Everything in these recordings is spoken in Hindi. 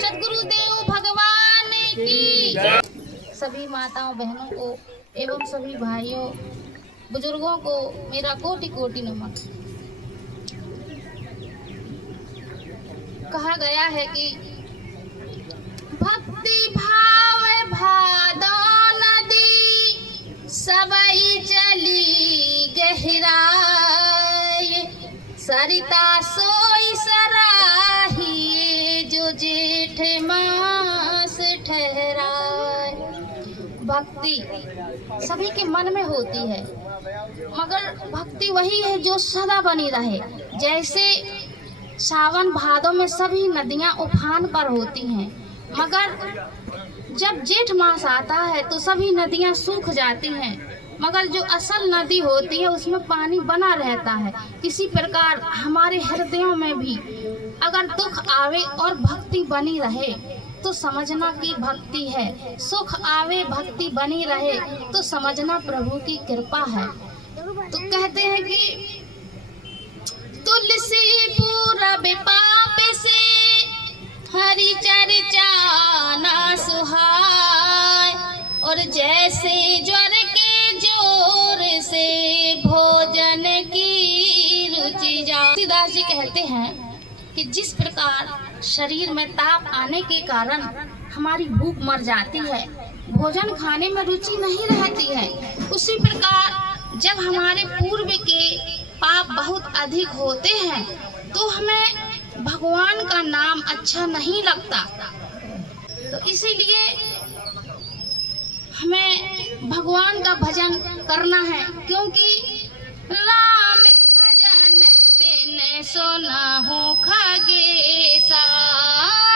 सद्गुरुदेव भगवान की। सभी माताओं बहनों को एवं सभी भाइयों बुजुर्गों को मेरा कोटि कोटि नमन। कहा गया है कि भक्ति भाव भादो नदी सबई चली गहराए, सरिता सोई सराहिए जो जेठ मास ठहराए। भक्ति सभी के मन में होती है, मगर भक्ति वही है जो सदा बनी रहे। जैसे सावन भादों में सभी नदियां उफान पर होती हैं, मगर जब जेठ मास आता है तो सभी नदियां सूख जाती हैं, मगर जो असल नदी होती है उसमें पानी बना रहता है। इसी प्रकार हमारे हृदयों में भी अगर दुख आवे और भक्ति बनी रहे तो समझना कि भक्ति है, सुख आवे भक्ति बनी रहे तो समझना प्रभु की कृपा है। तो कहते हैं कि तुलसी पूरब पाप से हरि चर्चा ना सुहाय, और जैसे ज्वर के जोर से भोजन की रुचि जा। तुलसीदास जी कहते हैं कि जिस प्रकार शरीर में ताप आने के कारण हमारी भूख मर जाती है, भोजन खाने में रुचि नहीं रहती है, उसी प्रकार जब हमारे पूर्व के पाप बहुत अधिक होते हैं तो हमें भगवान का नाम अच्छा नहीं लगता। तो इसीलिए हमें भगवान का भजन करना है, क्योंकि राम भजन बिन सोना हो खगेसा,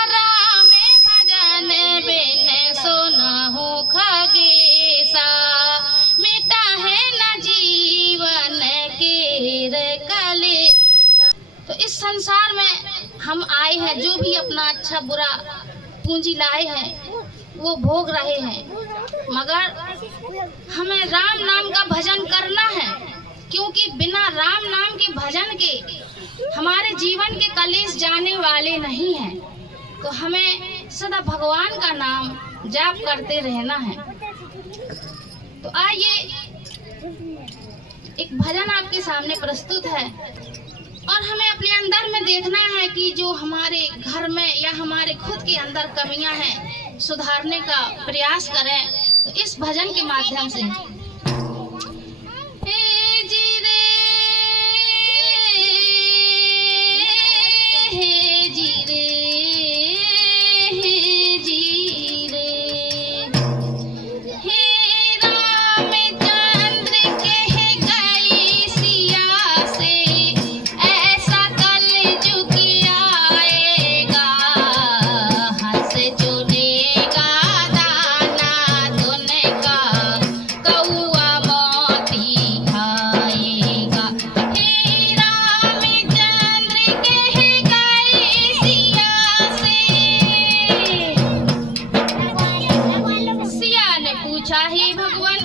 राम भजन बिन सोना हो खगेसा, मिटा है न जीवन के कलेसा। तो इस संसार में हम आए हैं, जो भी अपना अच्छा बुरा पूंजी लाए हैं वो भोग रहे हैं, मगर हमें राम नाम का भजन करना है, क्योंकि बिना राम नाम के भजन के हमारे जीवन के कलेश जाने वाले नहीं हैं। तो हमें सदा भगवान का नाम जाप करते रहना है। तो आइए एक भजन आपके सामने प्रस्तुत है, और हमें अपने अंदर में देखना है कि जो हमारे घर में या हमारे खुद के अंदर कमियां हैं सुधारने का प्रयास करें। तो इस भजन के माध्यम से हे जी रे, हे जी रे, हे जी रे, हे रामचंद्र कह गई सिया से, ऐसा कल जुग आएगा, हंस चुनेगा दाना धुन का, कौआ मोती खाएगा। हे रामचंद्र कह गई सिया से, सिया ने पूछा हे भगवान,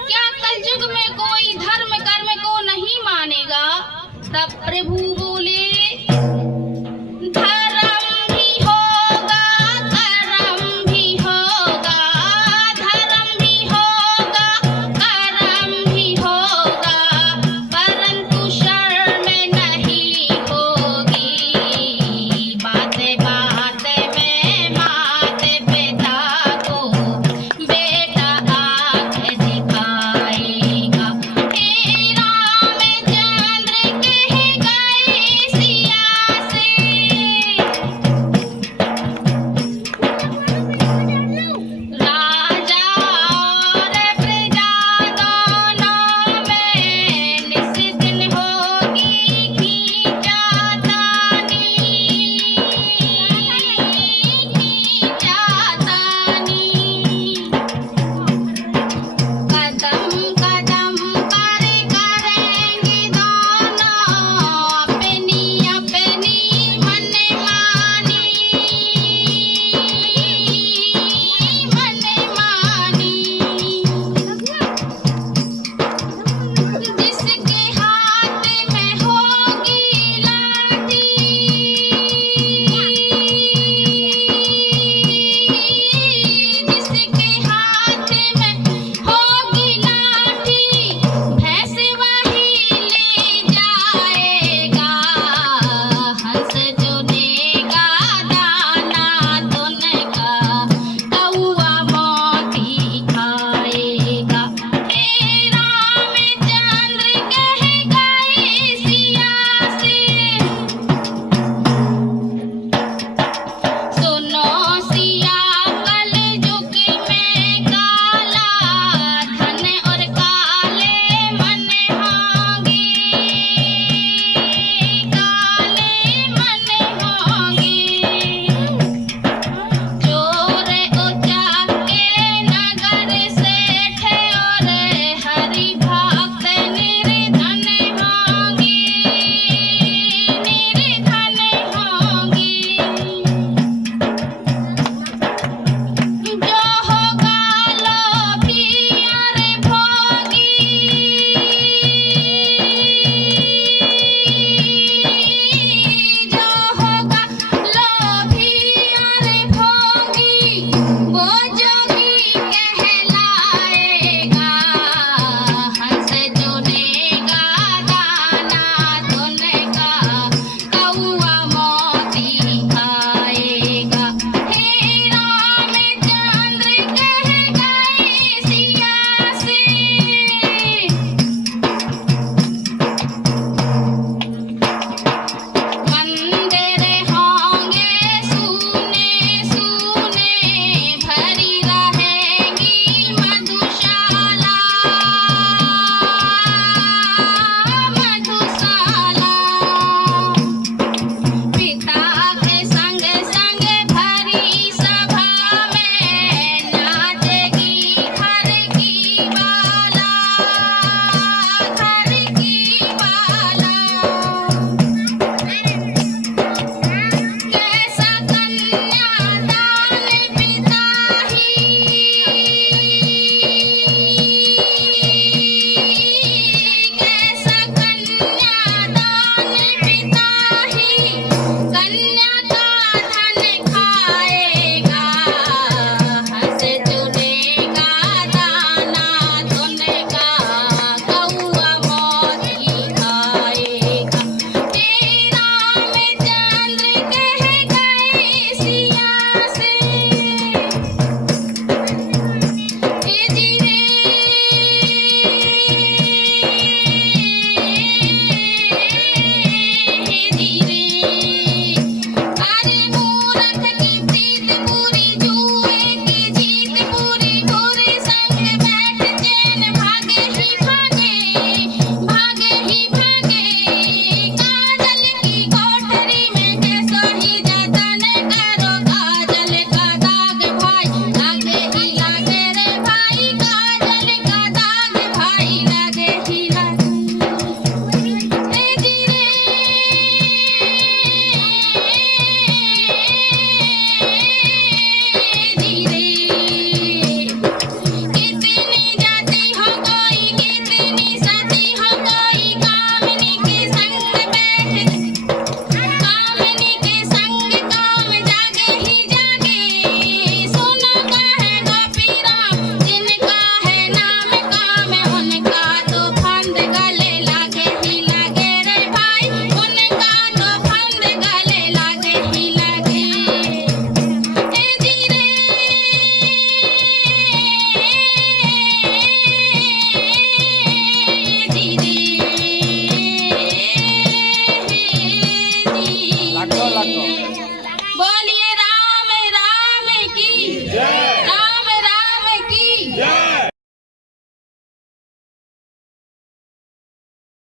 क्या कलयुग में कोई धर्म कर्म को नहीं मानेगा? तब प्रभु बोले